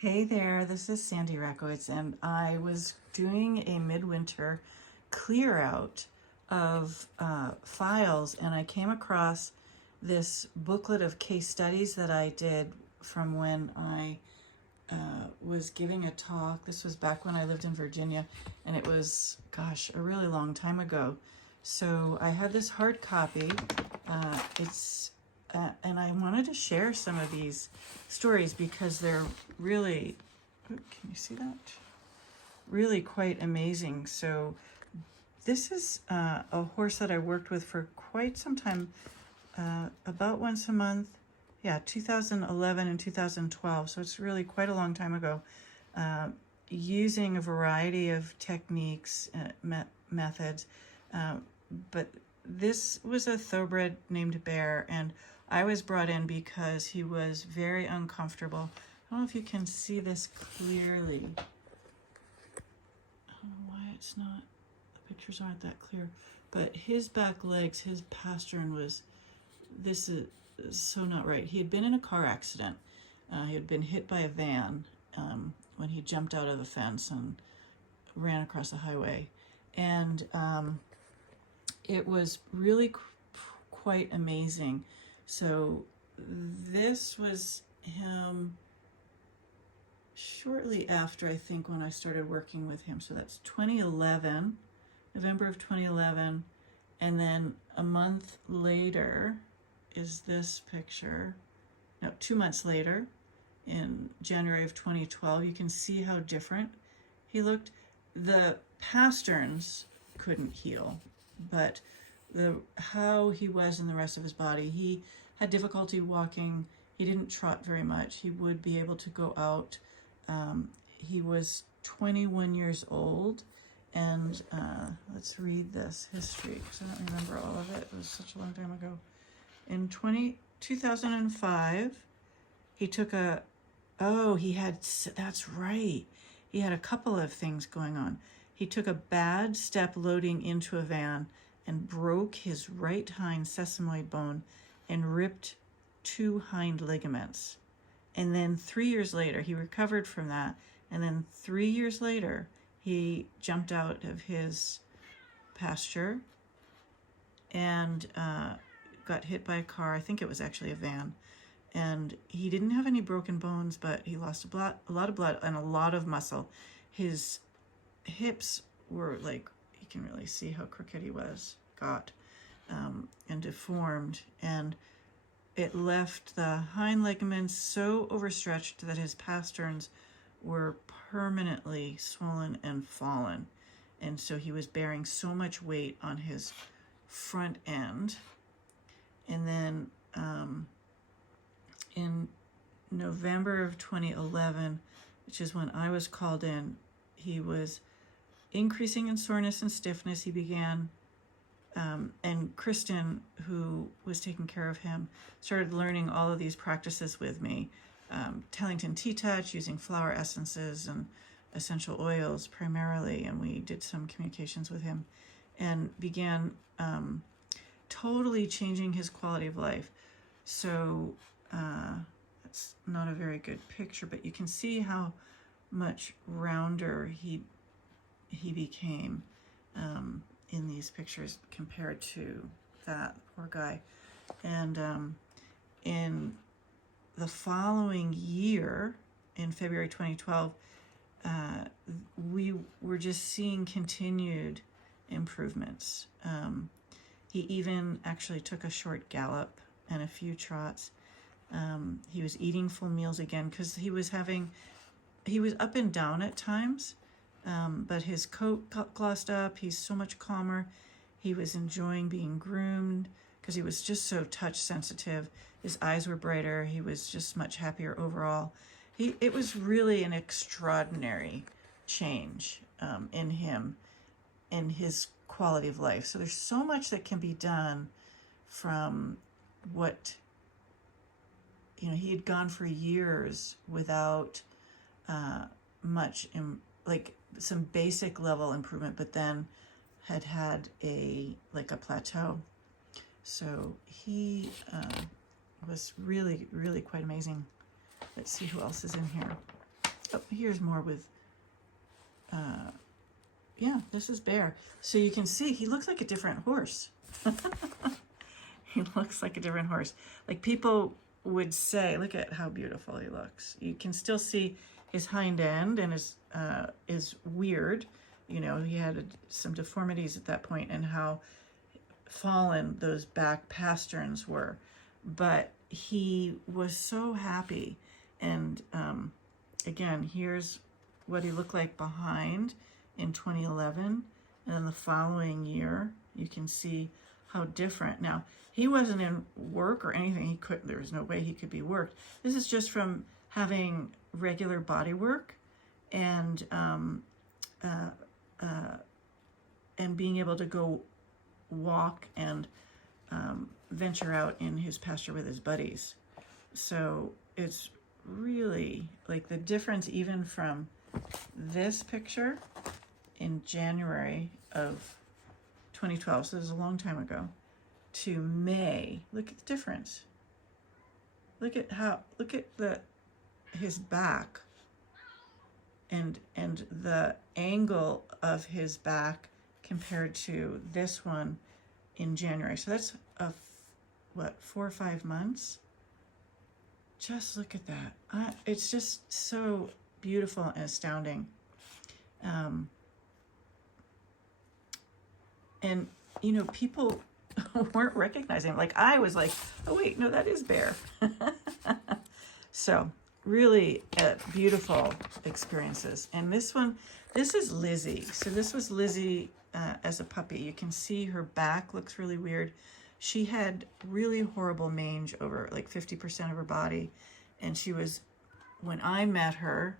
Hey there, this is Sandy Rakowitz, and I was doing a midwinter clear out of files, and I came across this booklet of case studies that I did from when I was giving a talk. This was back when I lived in Virginia, and it was, gosh, a really long time ago. So I had this hard copy. And I wanted to share some of these stories because they're really, can you see that? Really quite amazing. So this is a horse that I worked with for quite some time, about once a month. Yeah, 2011 and 2012. So it's really quite a long time ago. Using a variety of techniques, methods, but this was a thoroughbred named Bear, and I was brought in because he was very uncomfortable. I don't know if you can see this clearly. I don't know why it's not, the pictures aren't that clear, but his back legs, his pastern was, this is so not right. He had been in a car accident. He had been hit by a van when he jumped out of the fence and ran across the highway. And it was really quite amazing. So this was him shortly after, I think, when I started working with him. So that's 2011, November of 2011. And then a month later is this picture. No, 2 months later, in January of 2012, you can see how different he looked. The pasterns couldn't heal, but how he was in the rest of his body, he had difficulty walking. He didn't trot very much. He would be able to go out. He was 21 years old, and let's read this history because I don't remember all of it. It was such a long time ago. In 2005, he took that's right. He had a couple of things going on. He took a bad step loading into a van and broke his right hind sesamoid bone and ripped 2 hind ligaments. And then 3 years later, he recovered from that. And then 3 years later, he jumped out of his pasture and got hit by a car. I think it was actually a van. And he didn't have any broken bones, but he lost a lot of blood and a lot of muscle. His hips were like, you can really see how crooked he got and deformed, and it left the hind ligaments so overstretched that his pasterns were permanently swollen and fallen, and so he was bearing so much weight on his front end. And then in November of 2011, which is when I was called in, he was increasing in soreness and stiffness. He began, and Kristen, who was taking care of him, started learning all of these practices with me. Tellington tea touch, using flower essences and essential oils primarily, and we did some communications with him and began totally changing his quality of life. So that's not a very good picture, but you can see how much rounder he became in these pictures compared to that poor guy. And in the following year, in February 2012, we were just seeing continued improvements. He even actually took a short gallop and a few trots. He was eating full meals again because he was up and down at times, but his coat glossed up. He's so much calmer. He was enjoying being groomed because he was just so touch sensitive. His eyes were brighter. He was just much happier overall. It was really an extraordinary change in him and his quality of life. So there's so much that can be done from what, he had gone for years without much, like some basic level improvement, but then had a plateau. So he was really, really quite amazing. Let's see who else is in here. Oh, here's more with, yeah, this is Bear. So you can see he looks like a different horse. He looks like a different horse. Like people would say, look at how beautiful he looks. You can still see his hind end and his is weird. You know, he had some deformities at that point and how fallen those back pasterns were. But he was so happy. And again, here's what he looked like behind in 2011. And then the following year, you can see how different. Now, he wasn't in work or anything. There was no way he could be worked. This is just from having regular body work and being able to go walk and venture out in his pasture with his buddies. So it's really like the difference even from this picture in January of 2012, so this is a long time ago, to May. Look at the difference. Look at his back and the angle of his back compared to this one in January. So that's what, 4 or 5 months? Just look at that. It's just so beautiful and astounding. And, you know, people weren't recognizing him. Like, I was like, oh, wait, no, that is Bear. So, really beautiful experiences. And this is Lizzie. So this was Lizzie as a puppy. You can see her back looks really weird. She had really horrible mange over like 50% of her body. And she was, when I met her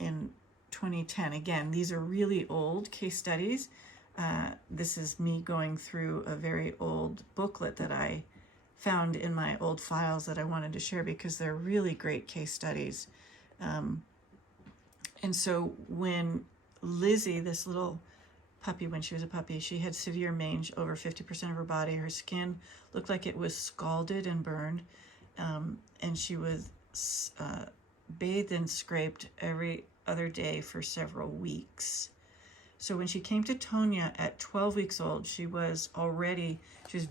in 2010, again, these are really old case studies. This is me going through a very old booklet that I found in my old files that I wanted to share because they're really great case studies. And so when Lizzie, this little puppy, when she was a puppy, she had severe mange over 50% of her body. Her skin looked like it was scalded and burned. And she was bathed and scraped every other day for several weeks. So when she came to Tonya at 12 weeks old, she was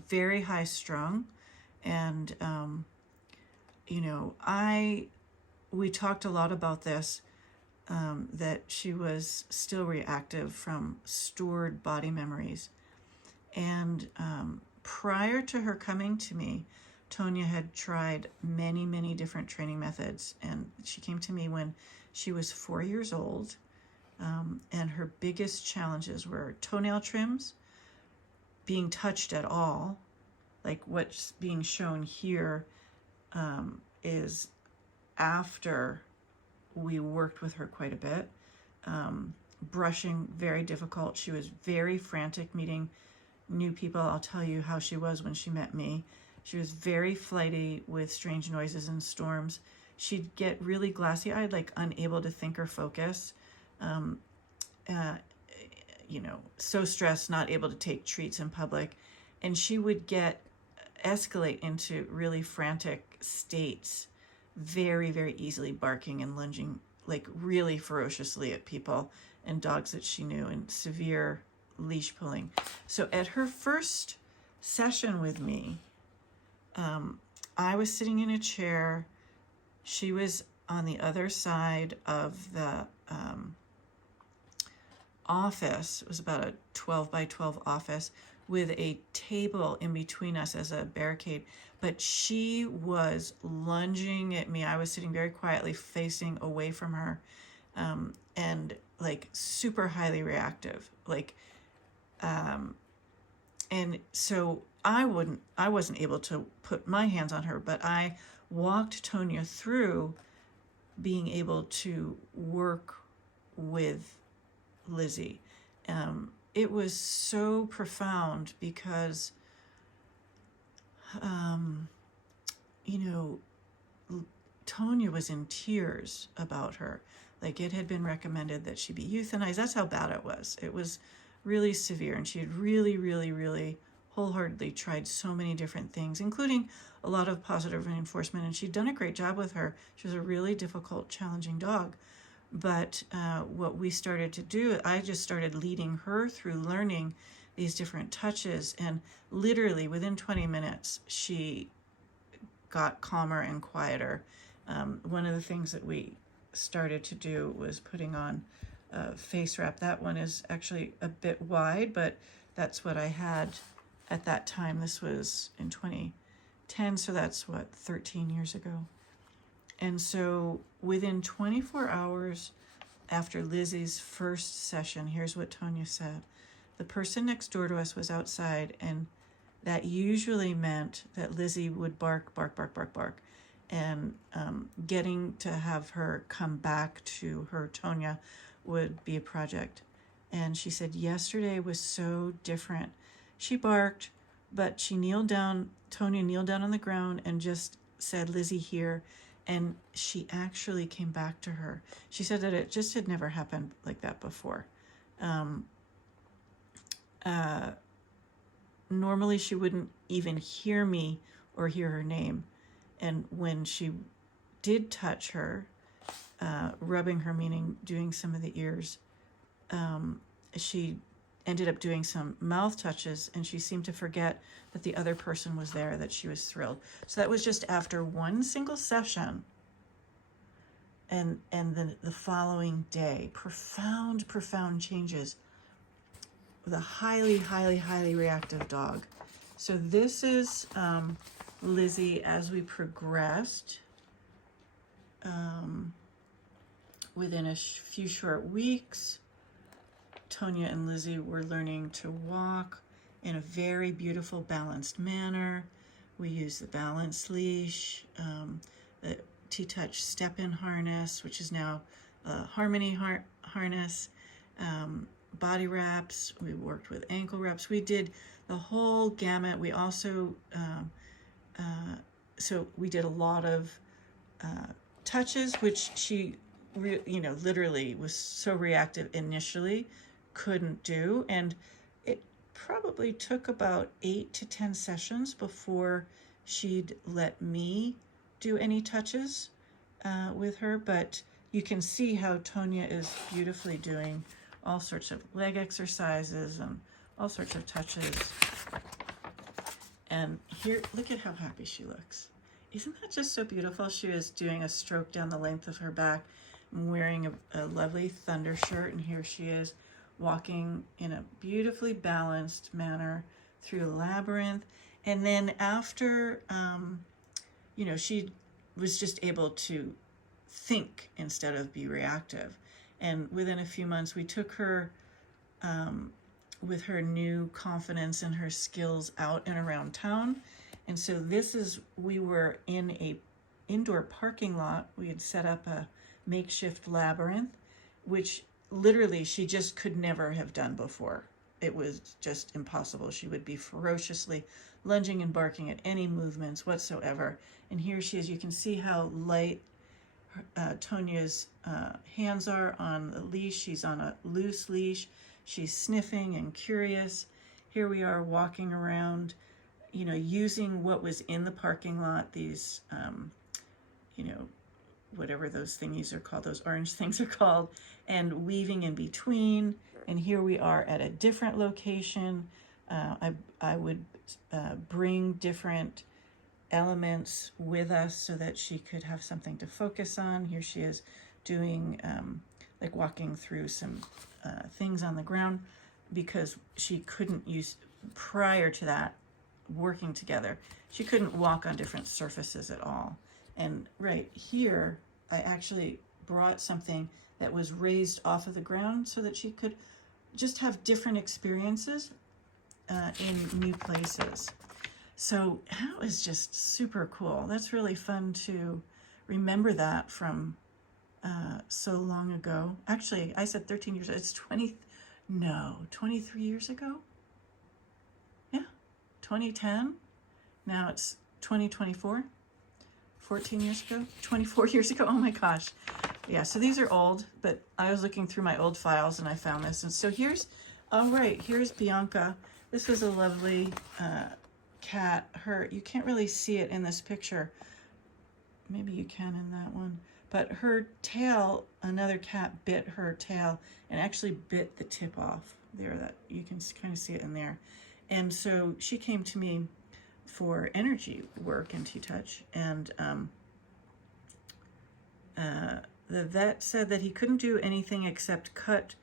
very high strung. And, you know, we talked a lot about this, that she was still reactive from stored body memories. And prior to her coming to me, Tonya had tried many, many different training methods. And she came to me when she was 4 years old. And her biggest challenges were toenail trims, being touched at all, like what's being shown here is after we worked with her quite a bit. Brushing, very difficult. She was very frantic meeting new people. I'll tell you how she was when she met me. She was very flighty with strange noises and storms. She'd get really glassy-eyed, like unable to think or focus. You know, so stressed, not able to take treats in public. And she would escalate into really frantic states, very, very easily barking and lunging, like really ferociously at people and dogs that she knew, and severe leash pulling. So at her first session with me, I was sitting in a chair. She was on the other side of the office. It was about a 12 by 12 office with a table in between us as a barricade, but she was lunging at me. I was sitting very quietly facing away from her, and like super highly reactive, like, and so I wasn't able to put my hands on her, but I walked Tonya through being able to work with Lizzie. It was so profound because, you know, Tonya was in tears about her. Like, it had been recommended that she be euthanized. That's how bad it was. It was really severe, and she had really, really, really wholeheartedly tried so many different things, including a lot of positive reinforcement, and she'd done a great job with her. She was a really difficult, challenging dog. But what we started to do, I just started leading her through learning these different touches, and literally within 20 minutes, she got calmer and quieter. One of the things that we started to do was putting on a face wrap. That one is actually a bit wide, but that's what I had at that time. This was in 2010, so that's what, 13 years ago. And so within 24 hours after Lizzie's first session, here's what Tonya said. The person next door to us was outside, and that usually meant that Lizzie would bark, bark, bark, bark, bark. And getting to have her come back to her Tonya would be a project. And she said yesterday was so different. She barked, but she kneeled down, Tonya kneeled down on the ground and just said, Lizzie, here. And she actually came back to her. She said that it just had never happened like that before. Normally she wouldn't even hear me or hear her name. And when she did touch her, rubbing her, meaning doing some of the ears, she ended up doing some mouth touches, and she seemed to forget that the other person was there, that she was thrilled. So that was just after one single session. And then the following day, profound changes with a highly, highly, highly reactive dog. So this is Lizzie as we progressed. Within a few short weeks, Tonya and Lizzie were learning to walk in a very beautiful, balanced manner. We used the balance leash, the T-Touch step-in harness, which is now a Harmony harness, body wraps. We worked with ankle wraps. We did the whole gamut. We also, so we did a lot of touches, which she, literally was so reactive initially, couldn't do. And it probably took about 8 to 10 sessions before she'd let me do any touches with her. But you can see how Tonya is beautifully doing all sorts of leg exercises and all sorts of touches. And here, look at how happy she looks. Isn't that just so beautiful? She is doing a stroke down the length of her back. I'm wearing a lovely thunder shirt, and here she is walking in a beautifully balanced manner through a labyrinth. And then after, she was just able to think instead of be reactive. And within a few months, we took her with her new confidence and her skills out and around town. And so we were in a indoor parking lot. We had set up a makeshift labyrinth, which literally she just could never have done before. It was just impossible. She would be ferociously lunging and barking at any movements whatsoever. And here she is. You can see how light Tonya's hands are on the leash. She's on a loose leash. She's sniffing and curious. Here we are walking around, using what was in the parking lot, these, whatever those thingies are called, those orange things are called, and weaving in between. And here we are at a different location. I would bring different elements with us so that she could have something to focus on. Here she is doing, walking through some things on the ground, because she couldn't use, prior to that, working together, she couldn't walk on different surfaces at all. And right here, I actually brought something that was raised off of the ground so that she could just have different experiences in new places. So that was just super cool. That's really fun to remember that from so long ago. Actually, I said 13 years, it's 23 years ago? Yeah, 2010. Now it's 2024. 14 years ago, 24 years ago. Oh my gosh. Yeah, so these are old, but I was looking through my old files and I found this. And so here's Bianca. This was a lovely cat. You can't really see it in this picture. Maybe you can in that one. But her tail, another cat bit her tail and actually bit the tip off there. That you can kind of see it in there. And so she came to me for energy work and T-Touch, and the vet said that he couldn't do anything except cut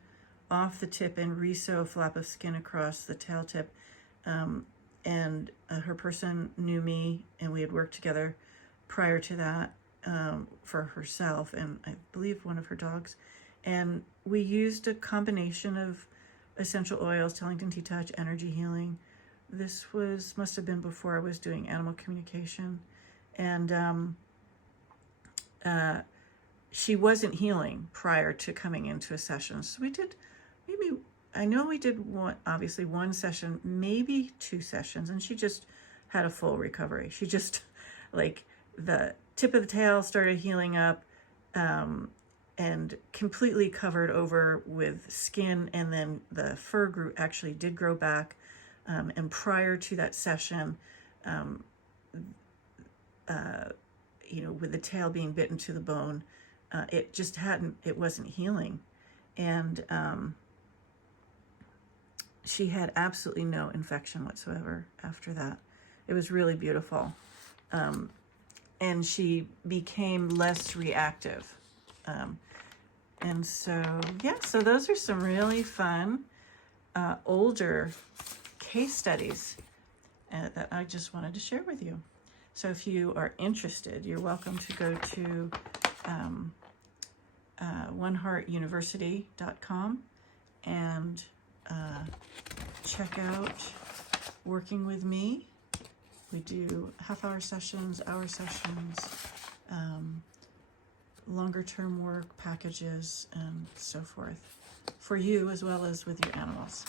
off the tip and resew a flap of skin across the tail tip. And her person knew me, and we had worked together prior to that for herself and I believe one of her dogs. And we used a combination of essential oils, Tellington T-Touch, energy healing. This must have been before I was doing animal communication. And she wasn't healing prior to coming into a session. So we did obviously one session, maybe 2 sessions, and she just had a full recovery. She just, like, the tip of the tail started healing up and completely covered over with skin, and then the fur actually did grow back. And prior to that session, with the tail being bitten to the bone, it wasn't healing. And she had absolutely no infection whatsoever after that. It was really beautiful. And she became less reactive. And so, so those are some really fun, older case studies that I just wanted to share with you. So if you are interested, you're welcome to go to oneheartuniversity.com and check out working with me. We do half-hour sessions, hour sessions, longer-term work packages, and so forth for you as well as with your animals.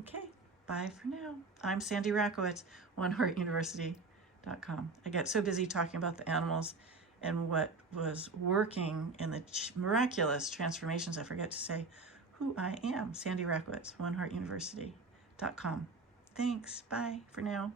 Okay, bye for now. I'm Sandy Rakowitz, oneheartuniversity.com. I get so busy talking about the animals and what was working in the miraculous transformations, I forget to say who I am. Sandy Rakowitz, oneheartuniversity.com. Thanks. Bye for now.